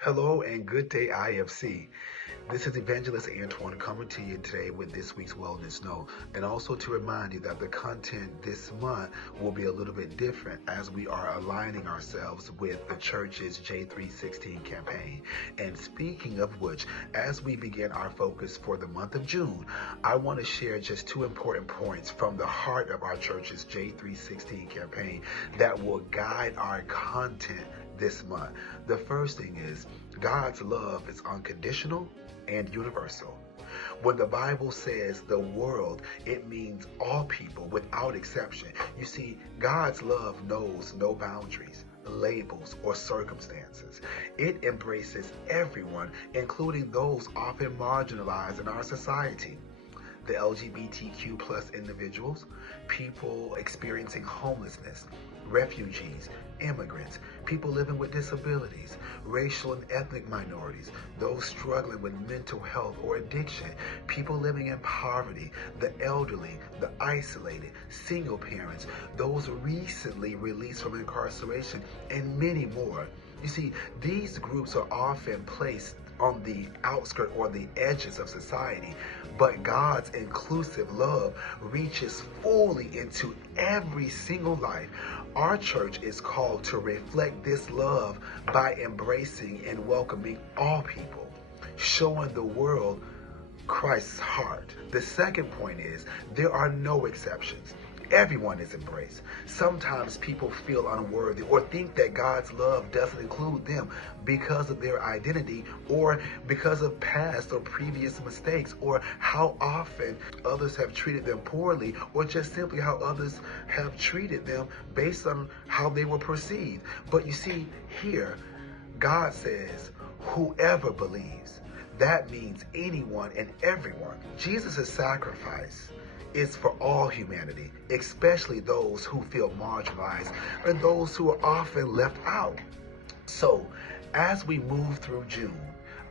Hello and good day, IFC. This is Evangelist Antwan coming to you today with this week's Wellness Note, and also to remind you that the content this month will be a little bit different as we are aligning ourselves with the church's J316 campaign. And speaking of which, as we begin our focus for the month of June, I want to share just two important points from the heart of our church's J316 campaign that will guide our content this month. The first thing is God's love is unconditional and universal. When the Bible says the world, it means all people without exception. You see, God's love knows no boundaries, labels, or circumstances. It embraces everyone, including those often marginalized in our society. The LGBTQ plus individuals, people experiencing homelessness, refugees, immigrants, people living with disabilities, racial and ethnic minorities, those struggling with mental health or addiction, people living in poverty, the elderly, the isolated, single parents, those recently released from incarceration, and many more. You see, these groups are often placed on the outskirts or the edges of society, but God's inclusive love reaches fully into every single life. Our church is called to reflect this love by embracing and welcoming all people, showing the world Christ's heart. The second point is there are no exceptions. Everyone is embraced. Sometimes people feel unworthy or think that God's love doesn't include them because of their identity or because of past or previous mistakes or how often others have treated them poorly or just simply how others have treated them based on how they were perceived. But you see, here, God says, whoever believes. That means anyone and everyone. Jesus' sacrifice is for all humanity, especially those who feel marginalized and those who are often left out. So, as we move through June,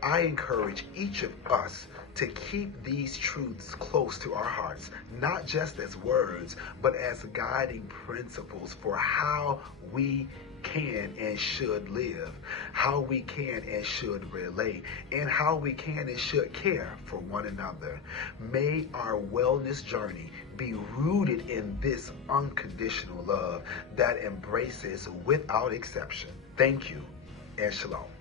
I encourage each of us to keep these truths close to our hearts, not just as words, but as guiding principles for how we can and should live, how we can and should relate, and how we can and should care for one another. May our wellness journey be rooted in this unconditional love that embraces without exception. Thank you and shalom.